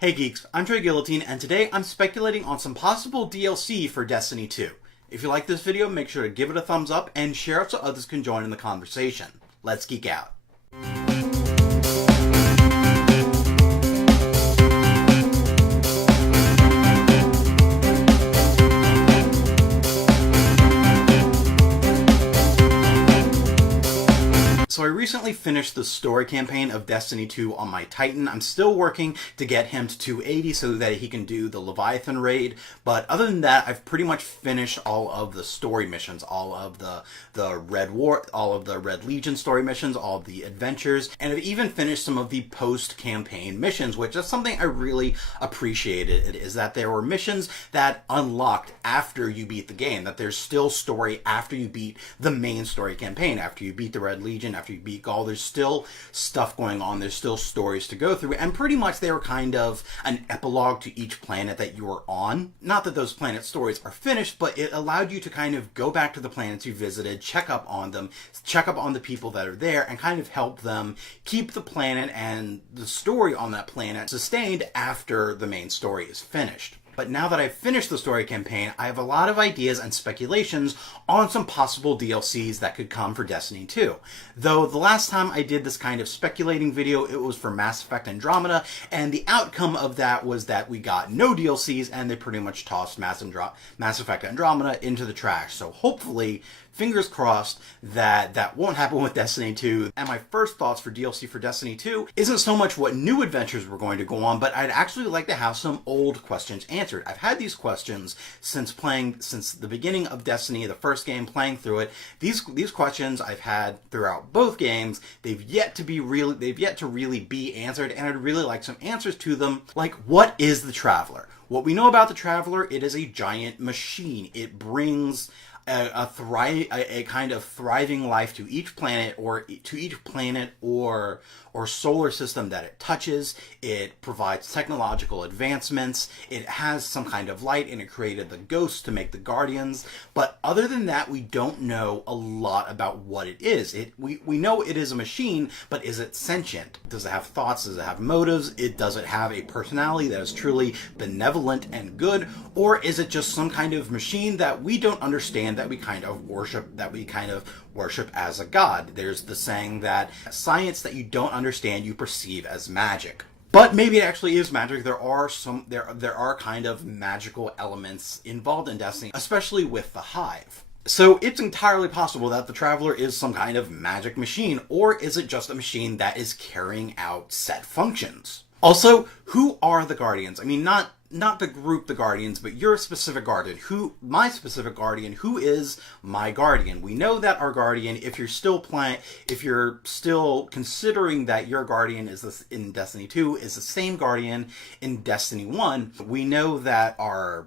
Hey geeks, I'm Trey Guillotine, and today I'm speculating on some possible DLC for Destiny 2. If you like this video, make sure to give it a thumbs up and share it so others can join in the conversation. Let's geek out. So I recently finished the story campaign of Destiny 2 on my Titan. I'm still working to get him to 280 so that he can do the Leviathan raid, but other than that, I've pretty much finished all of the story missions, all of the Red War, all of the Red Legion story missions, all of the adventures, and I've even finished some of the post-campaign missions, which is something I really appreciated, is that there were missions that unlocked after you beat the game, that there's still story after you beat the main story campaign, after you beat the Red Legion, after you beat Gaul. There's still stuff going on, there's still stories to go through, and pretty much they were kind of an epilogue to each planet that you were on. Not that those planet stories are finished, but it allowed you to kind of go back to the planets you visited, check up on them, check up on the people that are there, and kind of help them keep the planet and the story on that planet sustained after the main story is finished. But now that I've finished the story campaign, I have a lot of ideas and speculations on some possible DLCs that could come for Destiny 2. Though the last time I did this kind of speculating video, it was for Mass Effect Andromeda, and the outcome of that was that we got no DLCs and they pretty much tossed Mass Effect Andromeda into the trash. So hopefully, fingers crossed, that won't happen with Destiny 2. And my first thoughts for DLC for Destiny 2 isn't so much what new adventures we're going to go on, but I'd actually like to have some old questions answered. I've had these questions since the beginning of Destiny, the first game, playing through it. These questions I've had throughout both games. They've yet to really be answered, and I'd really like some answers to them. Like, what is the Traveler? What we know about the Traveler, it is a giant machine. It brings a kind of thriving life to each planet or solar system that it touches. It provides technological advancements. It has some kind of light, and it created the ghosts to make the guardians. But other than that, we don't know a lot about what it is. We know it is a machine, but is it sentient? Does it have thoughts? Does it have motives? Does it have a personality that is truly benevolent and good? Or is it just some kind of machine that we don't understand, that we kind of worship as a god? There's the saying that science that you don't understand, you perceive as magic. But maybe it actually is magic. There are kind of magical elements involved in Destiny, especially with the Hive. So it's entirely possible that the Traveler is some kind of magic machine, or is it just a machine that is carrying out set functions? Also, who are the Guardians? I mean, not the group, the Guardians, but your specific Guardian. My specific Guardian, who is my Guardian? We know that our Guardian, if you're still considering that your Guardian in Destiny 2 is the same Guardian in Destiny 1, we know that our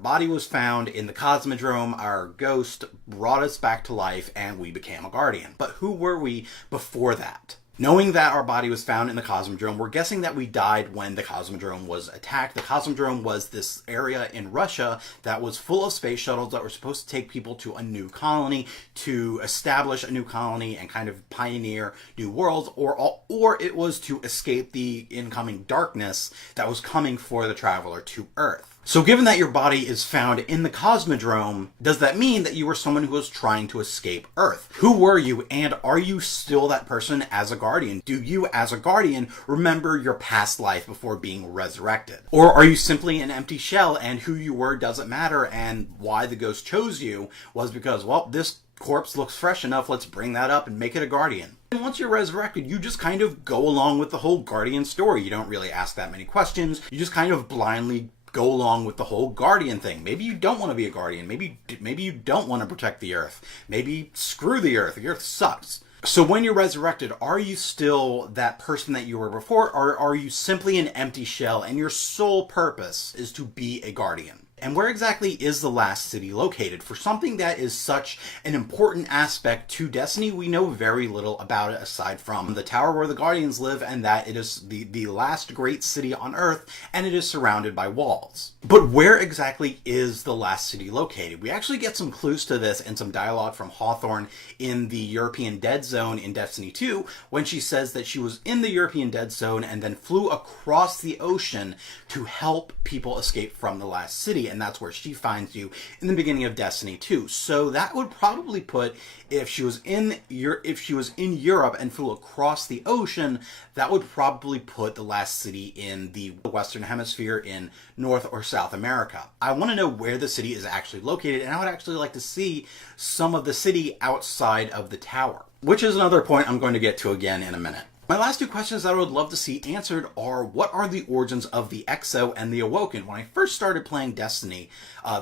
body was found in the Cosmodrome, our ghost brought us back to life, and we became a Guardian. But who were we before that? Knowing that our body was found in the Cosmodrome, we're guessing that we died when the Cosmodrome was attacked. The Cosmodrome was this area in Russia that was full of space shuttles that were supposed to take people to a new colony, to establish a new colony and kind of pioneer new worlds, or it was to escape the incoming darkness that was coming for the Traveler to Earth. So given that your body is found in the Cosmodrome, does that mean that you were someone who was trying to escape Earth? Who were you, and are you still that person as a Guardian? Do you, as a Guardian, remember your past life before being resurrected? Or are you simply an empty shell, and who you were doesn't matter, and why the ghost chose you was because, well, this corpse looks fresh enough, let's bring that up and make it a Guardian. And once you're resurrected, you just kind of go along with the whole Guardian story. You don't really ask that many questions. You just kind of blindly go along with the whole Guardian thing. Maybe you don't want to be a Guardian. Maybe you don't want to protect the Earth. Maybe screw the Earth. The Earth sucks. So when you're resurrected, are you still that person that you were before, or are you simply an empty shell and your sole purpose is to be a Guardian? And where exactly is the last city located? For something that is such an important aspect to Destiny, we know very little about it aside from the tower where the Guardians live, and that it is the last great city on Earth, and it is surrounded by walls. But where exactly is the last city located? We actually get some clues to this in some dialogue from Hawthorne in the European Dead Zone in Destiny 2, when she says that she was in the European Dead Zone and then flew across the ocean to help people escape from the last city. And that's where she finds you in the beginning of Destiny 2. So that would probably put, if she was in Europe and flew across the ocean, that would probably put the last city in the Western Hemisphere in North or South America. I want to know where the city is actually located, and I would actually like to see some of the city outside of the tower, which is another point I'm going to get to again in a minute. My last two questions that I would love to see answered are, what are the origins of the Exo and the Awoken? When I first started playing Destiny,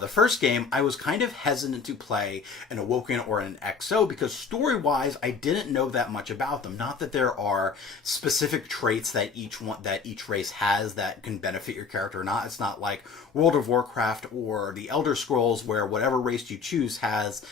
the first game, I was kind of hesitant to play an Awoken or an Exo because story-wise, I didn't know that much about them. Not that there are specific traits that each race has that can benefit your character or not. It's not like World of Warcraft or the Elder Scrolls where whatever race you choose has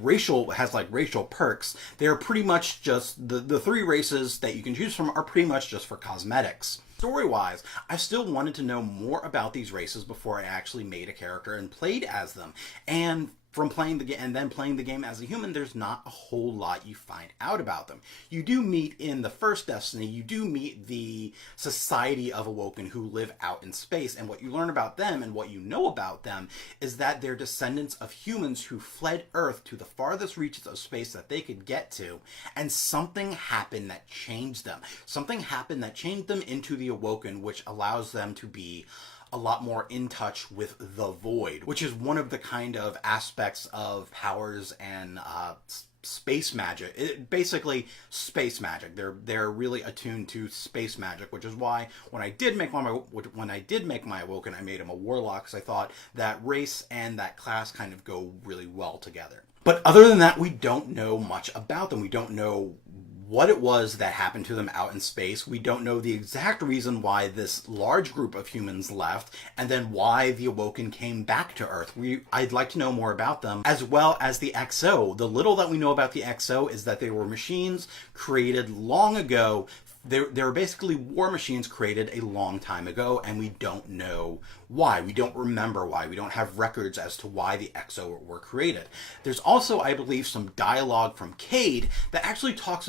racial perks. They're pretty much just the three races that you can choose from are pretty much just for cosmetics. Story-wise, I still wanted to know more about these races before I actually made a character and played as them. And from playing the game and then playing the game as a human, there's not a whole lot you find out about them. You do meet in the first Destiny, you do meet the Society of Awoken who live out in space, and what you learn about them and what you know about them is that they're descendants of humans who fled Earth to the farthest reaches of space that they could get to, and something happened that changed them. Something happened that changed them into the Awoken, which allows them to be a lot more in touch with the void, which is one of the kind of aspects of powers and space magic. Basically space magic. They're really attuned to space magic, which is why when I did make my Awoken, I made him a warlock, because I thought that race and that class kind of go really well together. But other than that, we don't know much about them. We don't know what it was that happened to them out in space. We don't know the exact reason why this large group of humans left, and then why the Awoken came back to Earth. I'd like to know more about them, as well as the XO. The little that we know about the XO is that they were machines created long ago. They're basically war machines created a long time ago, and we don't know why. We don't remember why. We don't have records as to why the Exo were created. There's also, I believe, some dialogue from Cade that actually talks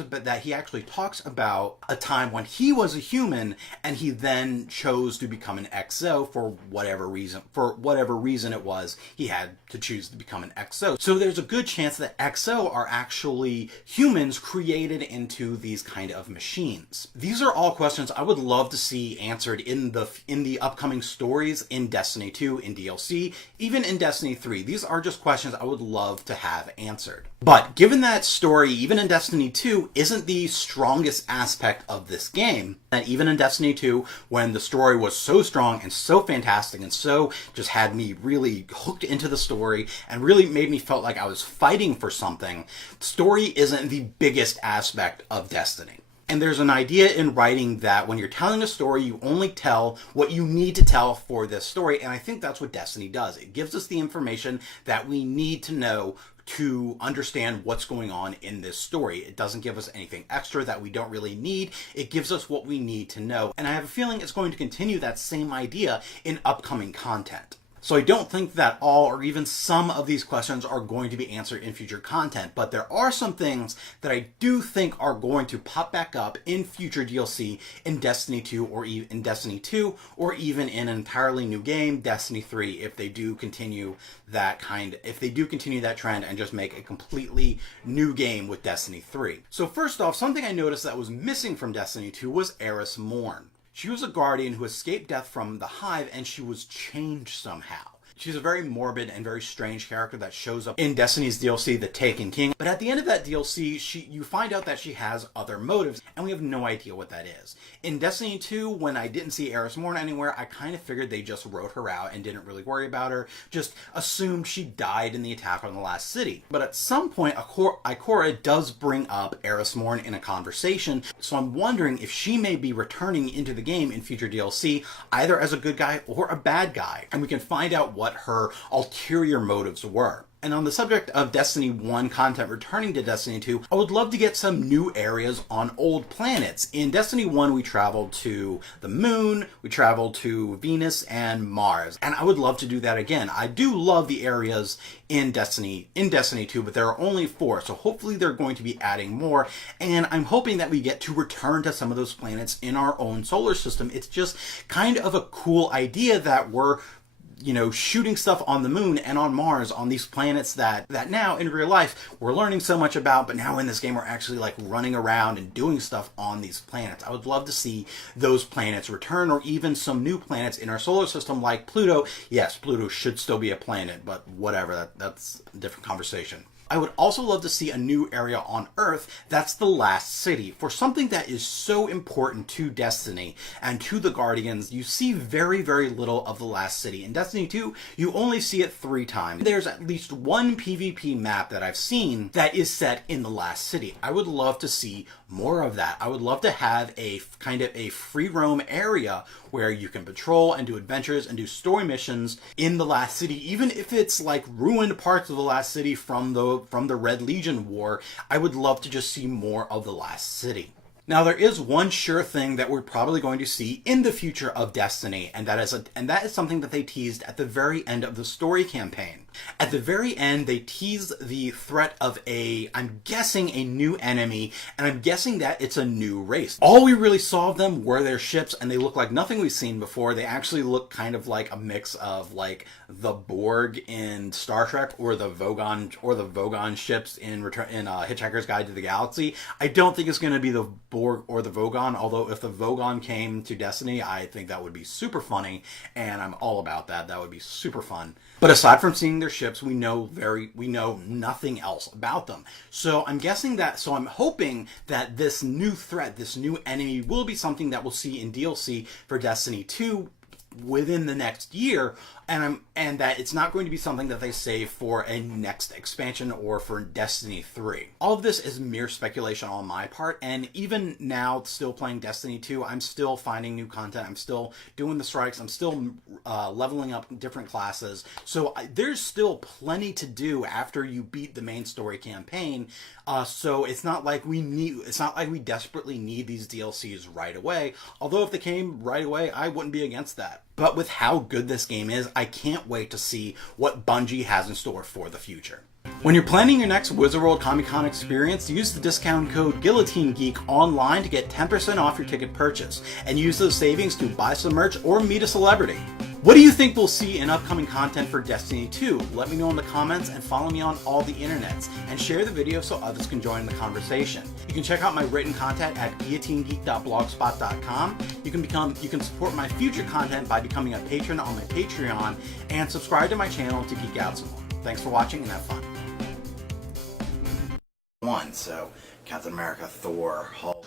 about a time when he was a human and he then chose to become an XO for whatever reason it was he had to choose to become an XO. So there's a good chance that XO are actually humans created into these kind of machines. These are all questions I would love to see answered in the upcoming stories in Destiny 2, in DLC, even in Destiny 3. These are just questions I would love to have answered. But given that story, even in Destiny 2, isn't the strongest aspect of this game, that even in Destiny 2, when the story was so strong and so fantastic and so just had me really hooked into the story and really made me felt like I was fighting for something, story isn't the biggest aspect of Destiny. And there's an idea in writing that when you're telling a story, you only tell what you need to tell for this story. And I think that's what Destiny does. It gives us the information that we need to know to understand what's going on in this story. It doesn't give us anything extra that we don't really need. It gives us what we need to know. And I have a feeling it's going to continue that same idea in upcoming content. So I don't think that all or even some of these questions are going to be answered in future content, but there are some things that I do think are going to pop back up in future DLC in Destiny 2 or even in an entirely new game, Destiny 3, if they do continue that trend and just make a completely new game with Destiny 3. So first off, something I noticed that was missing from Destiny 2 was Eris Morn. She was a guardian who escaped death from the Hive, and she was changed somehow. She's a very morbid and very strange character that shows up in Destiny's DLC, The Taken King. But at the end of that DLC, you find out that she has other motives, and we have no idea what that is. In Destiny 2, when I didn't see Eris Morn anywhere, I kind of figured they just wrote her out and didn't really worry about her, just assumed she died in the attack on the last city. But at some point, Ikora does bring up Eris Morn in a conversation, so I'm wondering if she may be returning into the game in future DLC, either as a good guy or a bad guy. And we can find out what what her ulterior motives were. And on the subject of Destiny 1 content returning to Destiny 2, I would love to get some new areas on old planets. In Destiny 1, we traveled to the moon, we traveled to Venus and Mars, and I would love to do that again. I do love the areas in Destiny 2, but there are only 4, so hopefully they're going to be adding more, and I'm hoping that we get to return to some of those planets in our own solar system. It's just kind of a cool idea that we're shooting stuff on the moon and on Mars, on these planets that now in real life we're learning so much about, but now in this game we're actually like running around and doing stuff on these planets. I would love to see those planets return, or even some new planets in our solar system like Pluto. Yes, Pluto should still be a planet, but whatever, that's a different conversation. I would also love to see a new area on Earth that's the Last City. For something that is so important to Destiny and to the Guardians, you see very, very little of the Last City. In Destiny 2, you only see it 3 times. There's at least one PvP map that I've seen that is set in the Last City. I would love to see more of that. I would love to have a kind of a free roam area where you can patrol and do adventures and do story missions in the Last City, even if it's like ruined parts of the Last City from the Red Legion War. I would love to just see more of the Last City. Now, there is one sure thing that we're probably going to see in the future of Destiny, and that is something that they teased at the very end of the story campaign. At the very end, they teased the threat of I'm guessing a new enemy, and I'm guessing that it's a new race. All we really saw of them were their ships, and they look like nothing we've seen before. They actually look kind of like a mix of like the Borg in Star Trek, or the Vogon ships in Hitchhiker's Guide to the Galaxy. I don't think it's going to be the Borg or the Vogon, although if the Vogon came to Destiny, I think that would be super funny, and I'm all about that. That would be super fun. But aside from seeing their ships, we know nothing else about them. So I'm hoping that this new threat, this new enemy, will be something that we'll see in DLC for Destiny 2 within the next year, and that it's not going to be something that they save for a next expansion or for Destiny 3. All of this is mere speculation on my part, and even now, still playing Destiny 2, I'm still finding new content, I'm still doing the strikes, I'm still leveling up different classes, so there's still plenty to do after you beat the main story campaign, so it's not like we desperately need these DLCs right away, although if they came right away, I wouldn't be against that. But with how good this game is, I can't wait to see what Bungie has in store for the future. When you're planning your next Wizard World Comic-Con experience, use the discount code GuillotineGeek online to get 10% off your ticket purchase, and use those savings to buy some merch or meet a celebrity. What do you think we'll see in upcoming content for Destiny 2? Let me know in the comments, and follow me on all the internets, and share the video so others can join the conversation. You can check out my written content at guillotinegeek.blogspot.com. You can support my future content by becoming a patron on my Patreon, and subscribe to my channel to geek out some more. Thanks for watching, and have fun. So Captain America, Thor, Hulk.